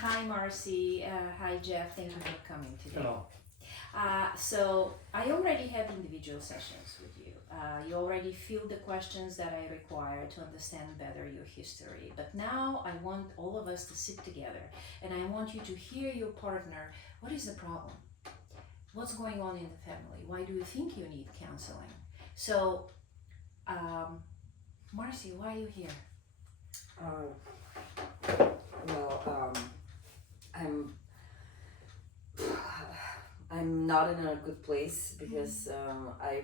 Hi, Marcy. Hi, Jeff. Thank you for coming today. Hello. So I already had individual sessions with you. You already feel the questions that I require to understand better your history. But now I want all of us to sit together and I want you to hear your partner. What is the problem? What's going on in the family? Why do you think you need counseling? So, um, Marcy, why are you here? Uh, well, I'm I'm not in a good place because I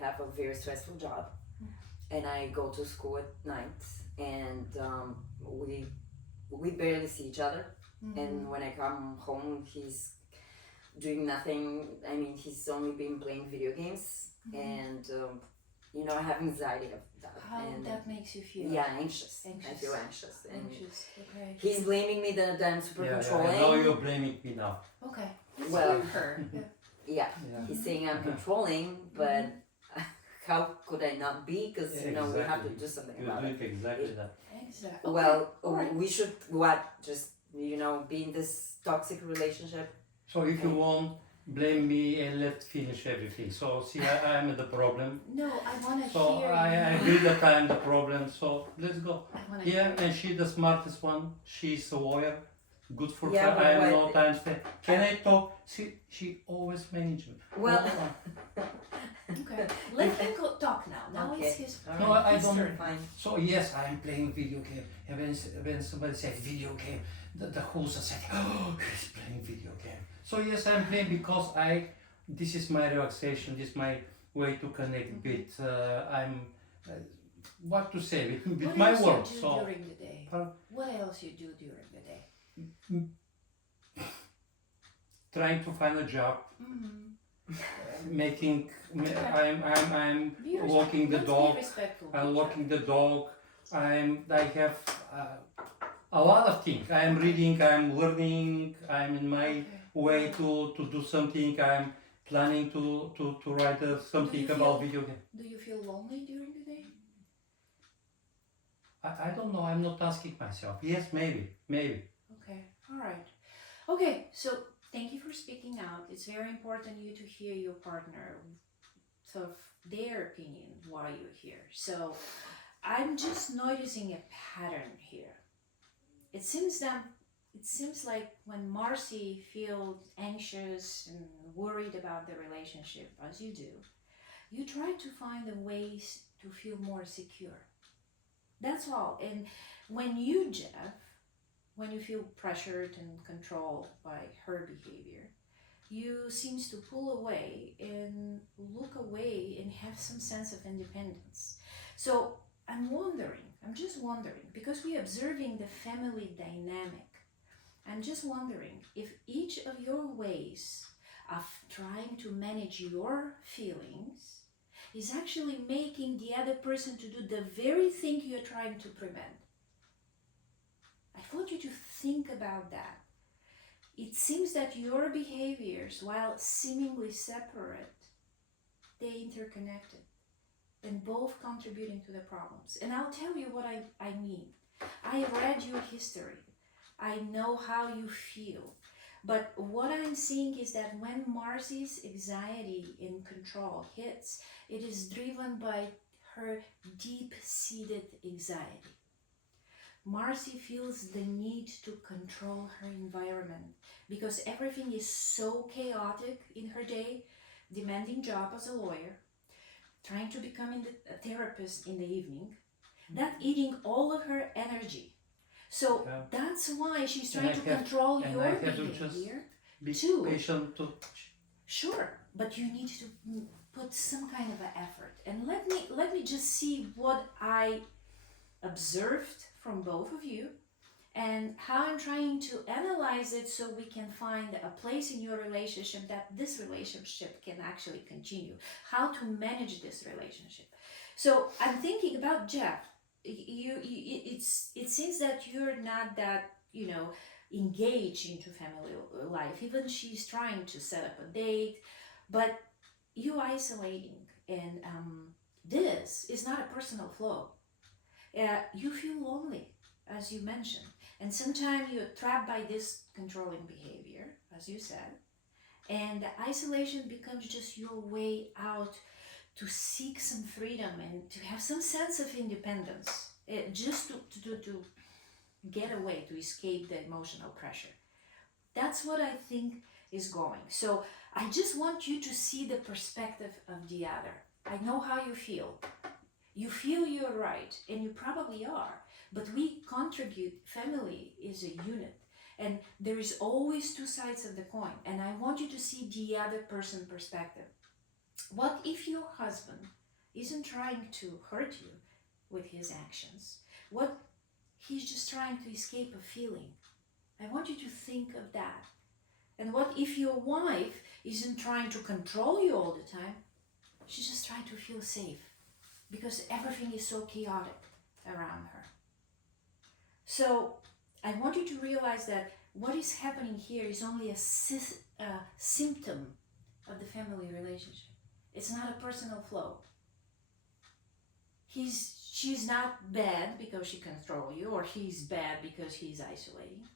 have a very stressful job, and I go to school at night, and we barely see each other. And when I come home, he's doing nothing. I mean, he's only been playing video games, and I have anxiety of that. How And that makes you feel? yeah, anxious. I Anxious. feel anxious, and Anxious. Okay. he's blaming me that I'm super Yeah, controlling. I know you're blaming me now. Okay. Let's Well, hear her. Yeah. Yeah, Yeah. he's saying I'm controlling, but how could I not be? Because we have to do something You're about doing it. exactly that. Exactly. Well, alright. we should just be in this toxic relationship. So if you want, blame me and let's finish everything. So see, I am the problem. No, I want to So hear I you. agree that I am the problem. So let's go. I want to Yeah, hear and she the smartest one. She's a lawyer. Good for Yeah, her. but I am what- no time spent. Can I talk? She always manages. Well, Okay. Let him go talk now. Now Okay. it's his All No, I his don't- turn. fine. So yes, I am playing video game. And when somebody said video game, the host said, "Oh, he's playing video game." So yes, I'm playing because this is my relaxation. This is my way to connect with. I'm what to say with What my else work. you do So during the day? Pardon? What else you do during the day? trying to find a job, making. I'm Be walking the Let's dog. Be respectful. to I'm each walking the dog. I have a lot of things. I'm reading. I'm learning. I'm in my other. way to do something. I'm planning to write something feel- about video game. Do you feel lonely during the day? I don't know. I'm not asking myself. Yes, maybe. Okay, all right. Okay, so thank you for speaking out. It's very important you to hear your partner, sort of their opinion why you're here. So I'm just noticing a pattern here. It seems like when Marcy feels anxious and worried about the relationship, as you do, you try to find the ways to feel more secure. That's all. And when you, Jeff, when you feel pressured and controlled by her behavior, you seems to pull away and look away and have some sense of independence. So I'm just wondering, because we're observing the family dynamic, I'm just wondering if each of your ways of trying to manage your feelings is actually making the other person to do the very thing you're trying to prevent. I want you to think about that. It seems that your behaviors, while seemingly separate, they interconnected and both contributing to the problems. And I'll tell you what I mean. I read your history. I know how you feel. But what I'm seeing is that when Marcy's anxiety and control hits, it is driven by her deep-seated anxiety. Marcy feels the need to control her environment because everything is so chaotic in her day, demanding job as a lawyer, trying to become a therapist in the evening, that eating all of her energy. So Yeah. that's why she's And trying I to have- control and your I have to just behavior. Be Two. patient to. Sure, but you need to put some kind of an effort. And let me just see what I observed from both of you and how I'm trying to analyze it so we can find a place in your relationship that this relationship can actually continue. How to manage this relationship. So I'm thinking about Jeff. It seems that you're not that engaged into family life. Even she's trying to set up a date, but you isolating, and this is not a personal flaw. You feel lonely, as you mentioned. And sometimes you're trapped by this controlling behavior, as you said, and the isolation becomes just your way out to seek some freedom and to have some sense of independence, just to get away, to escape the emotional pressure. That's what I think is going. So I just want you to see the perspective of the other. I know how you feel. You feel you're right, and you probably are, but we contribute. Family is a unit, and there is always two sides of the coin, and I want you to see the other person's perspective. What if your husband isn't trying to hurt you with his actions? What he's just trying to escape a feeling? I want you to think of that. And what if your wife isn't trying to control you all the time? She's just trying to feel safe because everything is so chaotic around her. So I want you to realize that what is happening here is only a symptom of the family relationship. It's not a personal flaw. She's not bad because she controls you, or he's bad because he's isolating.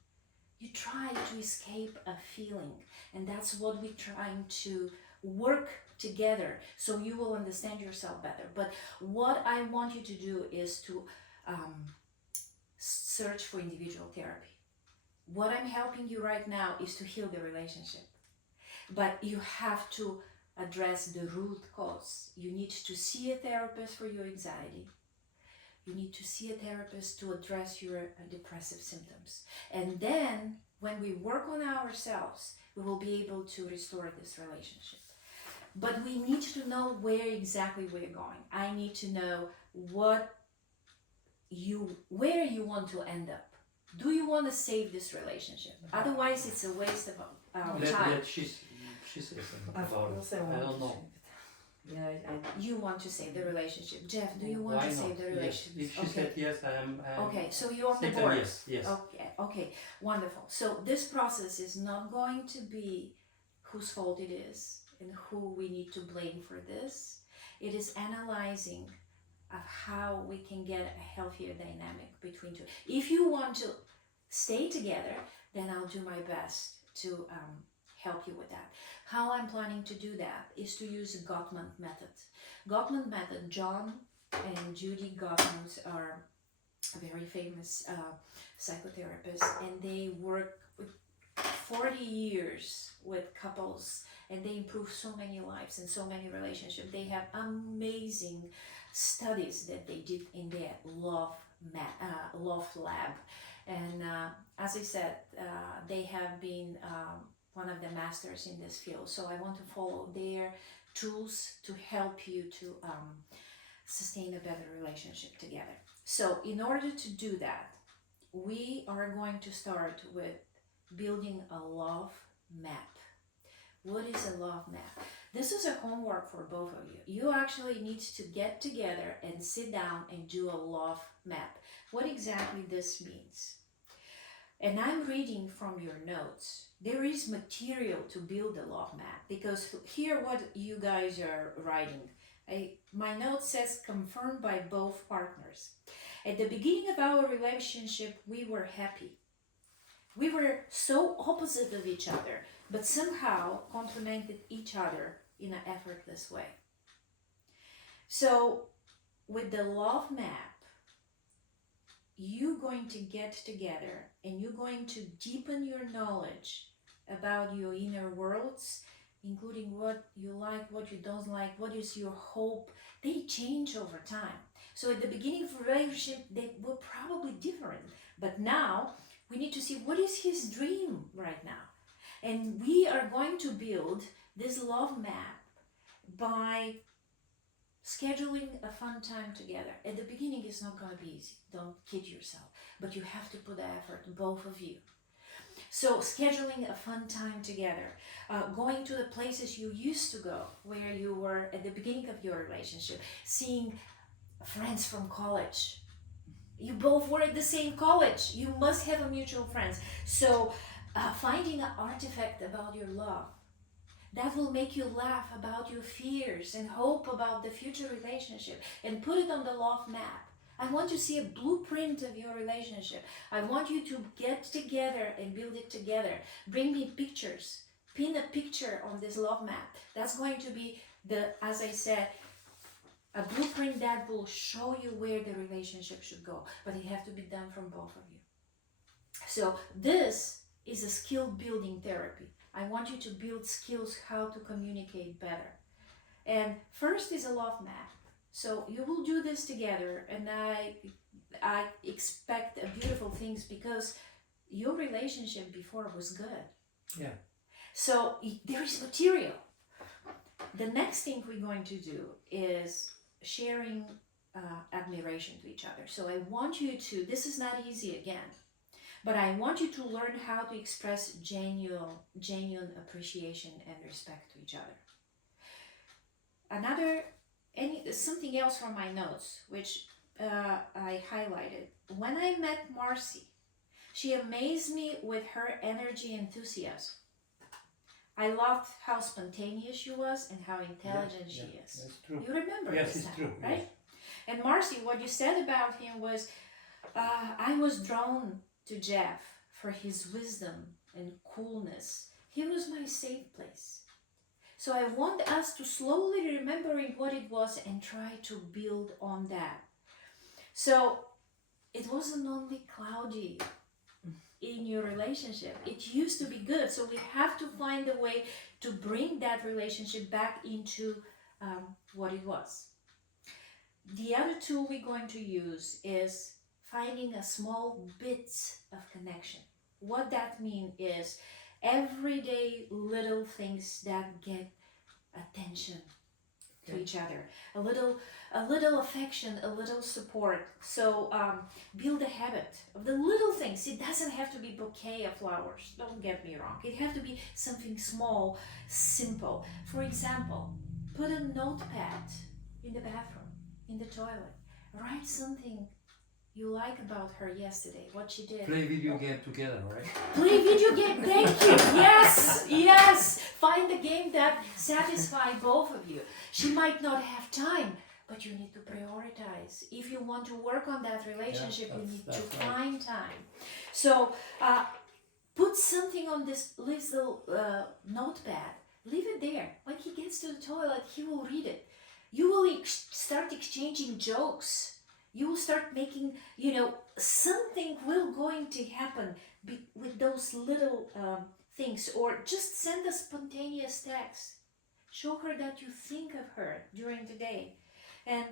You try to escape a feeling, and that's what we're trying to work together so you will understand yourself better. But what I want you to do is to search for individual therapy. What I'm helping you right now is to heal the relationship, but you have to address the root cause. You need to see a therapist for your anxiety. You need to see a therapist to address your depressive symptoms. And then when we work on ourselves, we will be able to restore this relationship. But we need to know where exactly we're going. I need to know where you want to end up. Do you want to save this relationship? Otherwise, it's a waste of our time. She says something about it. I don't know. Yeah, You want to save the relationship. Jeff, do you want Why to not? save the relationship? Yes. If she said yes, I am. Okay, so you're on the Think board. yes. Okay, wonderful. So this process is not going to be whose fault it is and who we need to blame for this. It is analyzing of how we can get a healthier dynamic between two. If you want to stay together, then I'll do my best to help you with that. How I'm planning to do that is to use the Gottman method. Gottman method, John and Judy Gottman are very famous psychotherapists, and they work with 40 years with couples, and they improve so many lives and so many relationships. They have amazing studies that they did in their love lab, and as I said, they have been one of the masters in this field. So I want to follow their tools to help you to sustain a better relationship together. So in order to do that, we are going to start with building a love map. What is a love map? This is a homework for both of you. You actually need to get together and sit down and do a love map. What exactly this means? And I'm reading from your notes. There is material to build a love map, because here what you guys are writing. My note says confirmed by both partners. At the beginning of our relationship, we were happy. We were so opposite of each other, but somehow complemented each other in an effortless way. So with the love map, you're going to get together and you're going to deepen your knowledge about your inner worlds, including what you like, what you don't like, what is your hope. They change over time. So at the beginning of a relationship, they were probably different, but now we need to see what is his dream right now. And we are going to build this love map by scheduling a fun time together. At the beginning, it's not going to be easy. Don't kid yourself. But you have to put the effort, both of you. So scheduling a fun time together, going to the places you used to go, where you were at the beginning of your relationship, seeing friends from college. You both were at the same college. You must have a mutual friends. So finding an artifact about your love that will make you laugh about your fears and hope about the future relationship, and put it on the love map. I want to see a blueprint of your relationship. I want you to get together and build it together. Bring me pictures. Pin a picture on this love map. That's going to be as I said, a blueprint that will show you where the relationship should go. But it has to be done from both of you. So this is a skill building therapy. I want you to build skills how to communicate better. And first is a love map. So you will do this together, and I expect beautiful things because your relationship before was good. Yeah. So there is material. The next thing we're going to do is sharing admiration to each other. So I want you to, this is not easy again, but I want you to learn how to express genuine appreciation and respect to each other. Something else from my notes, which I highlighted. When I met Marcy, she amazed me with her energy and enthusiasm. I loved how spontaneous she was and how intelligent she is. That's true. You remember Yes, this it's now, true. right? Yes. And Marcy, what you said about him was, I was drawn to Jeff for his wisdom and coolness. He was my safe place. So I want us to slowly remembering what it was and try to build on that. So it wasn't only cloudy in your relationship. It used to be good. So we have to find a way to bring that relationship back into what it was. The other tool we're going to use is finding a small bit of connection. What that means is everyday little things that get attention to each other, a little affection, a little support. So build a habit of the little things. It doesn't have to be a bouquet of flowers, don't get me wrong. It has to be something small, simple. For example, put a notepad in the bathroom, in the toilet. Write something you like about her yesterday, what she did. Play video game together, right? Play video game, thank you. Yes. Find a game that satisfies both of you. She might not have time, but you need to prioritize. If you want to work on that relationship, you need to find time. So put something on this little notepad. Leave it there. When he gets to the toilet, he will read it. You will start exchanging jokes. You will start making, something will going to happen with those little things. Or just send a spontaneous text. Show her that you think of her during the day. And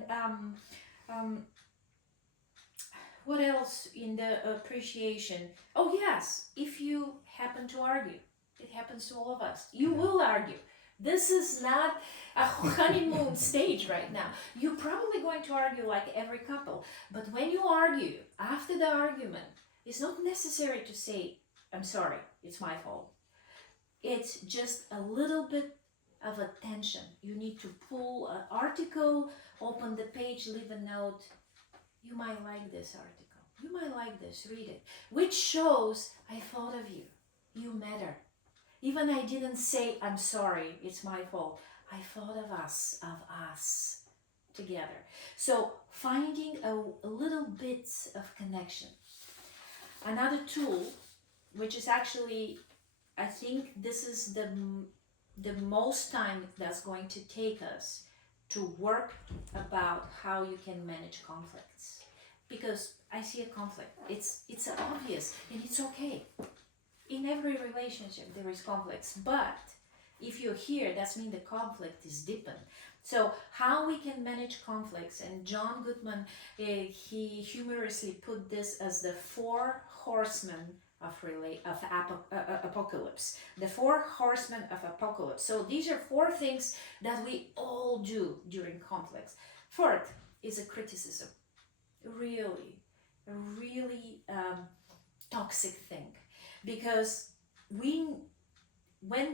what else in the appreciation? Oh yes, if you happen to argue, it happens to all of us. You will argue. This is not a honeymoon stage right now. You're probably going to argue like every couple. But when you argue, after the argument, it's not necessary to say, I'm sorry, it's my fault. It's just a little bit of attention. You need to pull an article, open the page, leave a note. You might like this article. You might like this, read it. Which shows I thought of you. You matter. Even I didn't say, I'm sorry, it's my fault. I thought of us together. So finding a little bit of connection. Another tool, which is actually, I think this is the most time that's going to take us to work about how you can manage conflicts. Because I see a conflict. It's obvious and it's okay. In every relationship there is conflicts, but if you're here, that means the conflict is deepened. So how we can manage conflicts, and John Goodman, he humorously put this as the 4 horsemen of apocalypse. The 4 horsemen of apocalypse. So these are 4 things that we all do during conflicts. Fourth is a criticism. Really toxic thing. Because when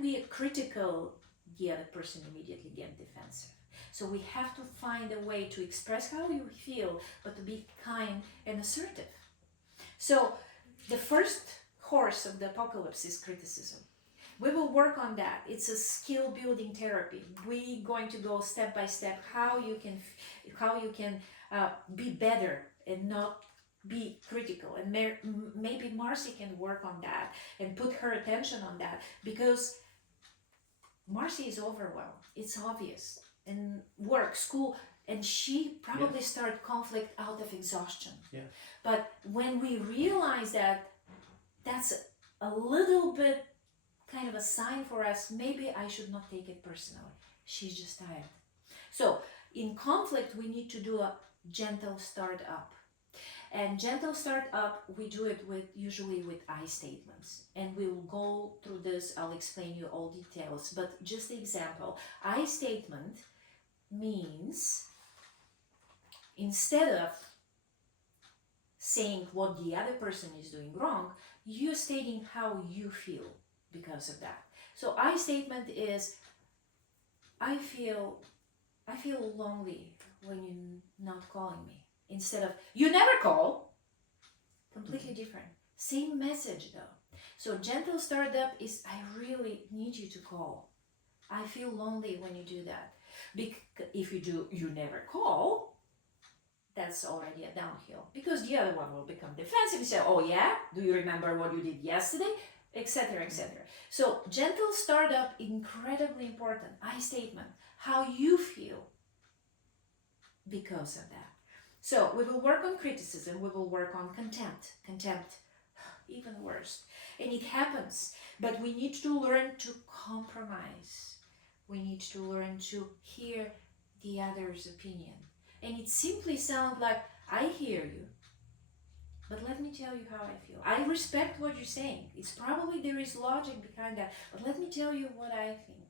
we are critical, the other person immediately gets defensive. So we have to find a way to express how you feel, but to be kind and assertive. So the first horse of the apocalypse is criticism. We will work on that. It's a skill building therapy. We're going to go step by step how you can be better and not be critical. And maybe Marcy can work on that and put her attention on that, because Marcy is overwhelmed. It's obvious. And work, school, and she probably started conflict out of exhaustion. Yeah. But when we realize that that's a little bit kind of a sign for us, maybe I should not take it personally. She's just tired. So in conflict, we need to do a gentle start up. And gentle start up, we do it usually with I statements. And we will go through this. I'll explain you all details. But just the example, I statement means instead of saying what the other person is doing wrong, you're stating how you feel because of that. So I statement is, I feel lonely when you're not calling me. Instead of, you never call. Completely different. Same message though. So gentle startup is, I really need you to call. I feel lonely when you do that. If you do, you never call, that's already a downhill. Because the other one will become defensive and say, oh yeah, do you remember what you did yesterday? Etc., etc. So gentle startup, incredibly important. I statement, how you feel because of that. So we will work on criticism, we will work on contempt. Contempt, even worse. And it happens, but we need to learn to compromise. We need to learn to hear the other's opinion. And it simply sounds like, I hear you, but let me tell you how I feel. I respect what you're saying. It's probably there is logic behind that, but let me tell you what I think.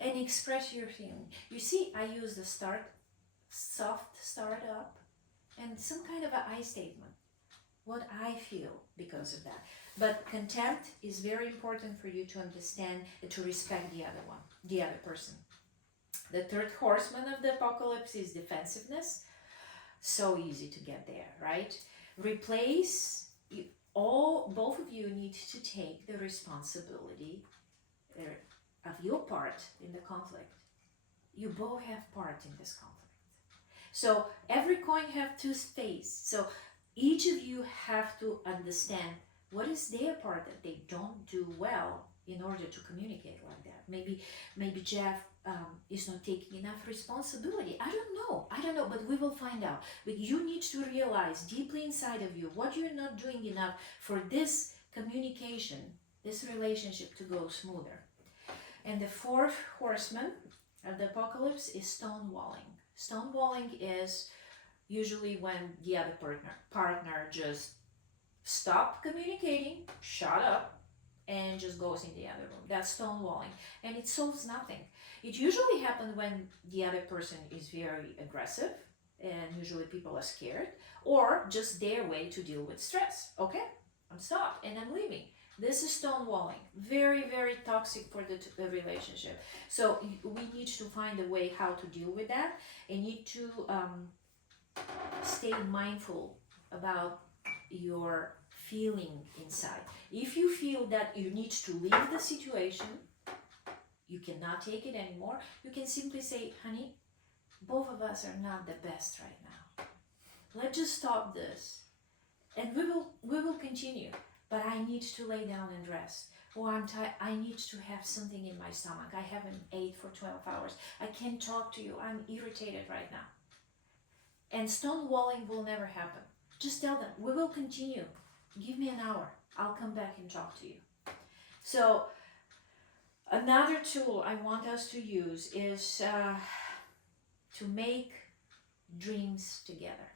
And express your feeling. You see, I use the soft start up, and some kind of an I statement. What I feel because of that. But contempt is very important for you to understand and to respect the other person. The third horseman of the apocalypse is defensiveness. So easy to get there, right? Replace, both of you need to take the responsibility of your part in the conflict. You both have part in this conflict. So every coin have two faces. So each of you have to understand what is their part that they don't do well in order to communicate like that. Maybe Jeff is not taking enough responsibility. I don't know, but we will find out. But you need to realize deeply inside of you what you're not doing enough for this communication, this relationship to go smoother. And the fourth horseman of the apocalypse is stonewalling. Stonewalling is usually when the other partner just stop communicating, shut up, and just goes in the other room. That's stonewalling. And it solves nothing. It usually happens when the other person is very aggressive, and usually people are scared, or just their way to deal with stress. Okay, I'm stopped and I'm leaving. This is stonewalling. Very, very toxic for the relationship. So we need to find a way how to deal with that, and need to stay mindful about your feeling inside. If you feel that you need to leave the situation, you cannot take it anymore, you can simply say, honey, both of us are not the best right now. Let's just stop this. And we will continue. But I need to lay down and rest. Or I'm tired. I need to have something in my stomach. I haven't ate for 12 hours. I can't talk to you. I'm irritated right now. And stonewalling will never happen. Just tell them, we will continue. Give me an hour. I'll come back and talk to you. So another tool I want us to use is to make dreams together.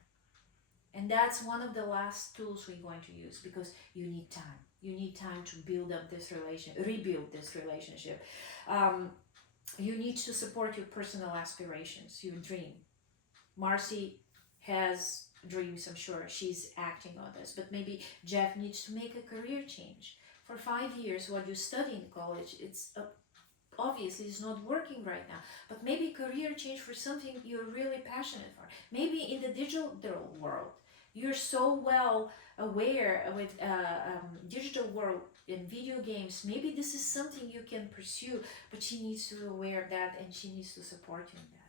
And that's one of the last tools we're going to use, because you need time. You need time to build up this rebuild this relationship. You need to support your personal aspirations, your dream. Marcy has dreams, I'm sure. She's acting on this. But maybe Jeff needs to make a career change. For 5 years, what you study in college, it's obviously it's not working right now. But maybe career change for something you're really passionate for. Maybe in the digital world, you're so well aware with digital world in video games. Maybe this is something you can pursue, but she needs to be aware of that, and she needs to support you in that.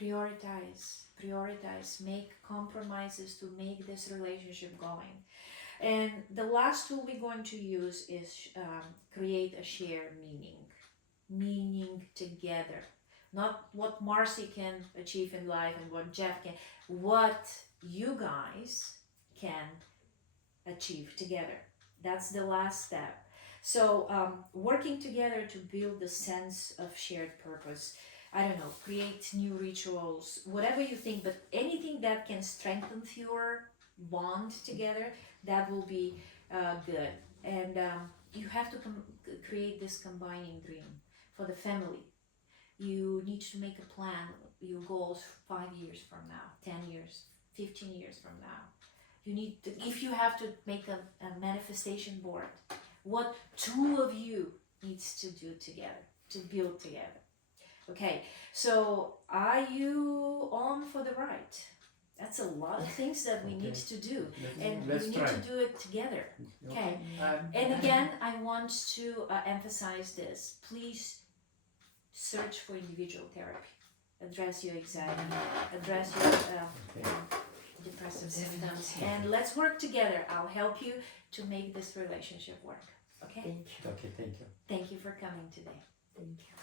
prioritize, make compromises to make this relationship going. And the last tool we're going to use is create a shared meaning together. Not what Marcy can achieve in life and what Jeff can, what you guys can achieve together. That's the last step. So, working together to build a sense of shared purpose. I don't know, create new rituals, whatever you think, but anything that can strengthen your bond together, that will be good. And you have to create this combining dream for the family. You need to make a plan, your goals 5 years from now, 10 years, 15 years from now. You need to, if you have to make a manifestation board, what two of you needs to do together, to build together. Okay, so are you on for the ride? That's a lot of things that we need to do, and Let's we need try. to do it together. Okay, and again, I want to emphasize this. Please search for individual therapy. Address your anxiety, address your depressive symptoms, and let's work together. I'll help you to make this relationship work. Okay? Thank you. Okay, thank you. Thank you for coming today. Thank you.